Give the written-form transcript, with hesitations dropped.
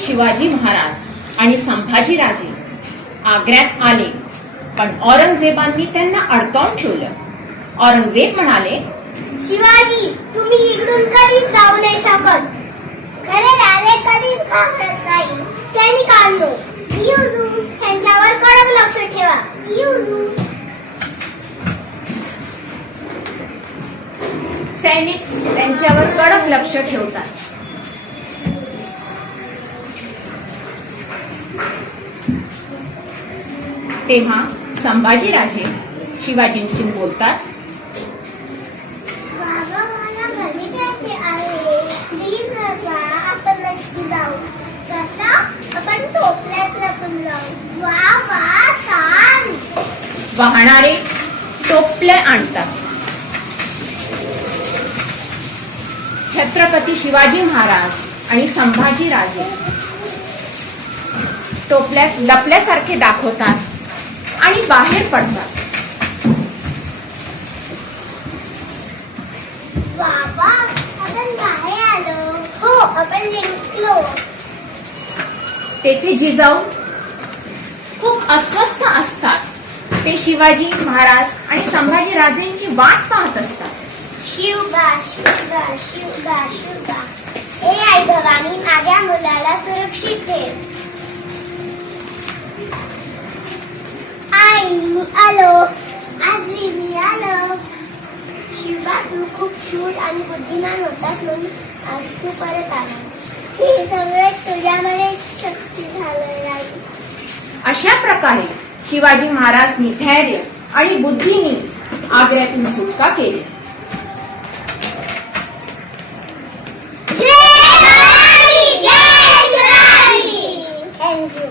शिवाजी महाराज आणि संभाजी राजे आग्र्यात आले, पण औरंगजेबांनी त्यांना अडकावून ठेवलं। औरंगजेब म्हणाले, शिवाजी, तुम्ही इकडून कधीच जाऊ नाही शकत। खरे राजे कधीच घाबरत नाही। सैनिकांनो, त्यांच्यावर कडक लक्ष ठेवा। सैनिक त्यांच्यावर कडक लक्ष ठेवतात। तेव्हा संभाजी राजे शिवाजींशी बोलतात, बाबा, मला घरी जायचे आहे। प्लीज बाबा, आपण नक्की जाऊ। कसं? आपण टोपल्यात लपून जाऊ। वा वा, छान। वाहणारे टोपले आणतात। छत्रपती शिवाजी महाराज आणि संभाजी राजे टोपल्यात लपल्यासारखे दाखवतात आणि बाहेर पडतात। बाबा, आपण बाहेर आलो। हो, आपण जिंकलो। तेथे जिजाऊ खूप अस्वस्थ असतात। ते शिवाजी महाराज आणि संभाजी राजेंची वाट पाहत असतात। शिवगा, शिवगा, शिवगा, शिवगा। ए आई भवानी, माझ्या मुलाला सुरक्षित ठेव। आई, मी आलो। आजी, मी आलो। शिवगा, तू खूप शूर आणि बुद्धिमान होतास, म्हणून आज तू परत आला। हे सगळे तुझ्यामध्ये शक्ती झालं आहे। अशा प्रकारे शिवाजी महाराजांनी धैर्य आणि बुद्धीने आग्र्यातून सुटका केली। जय शिवाजी! जय शिवाजी! थँक्यू।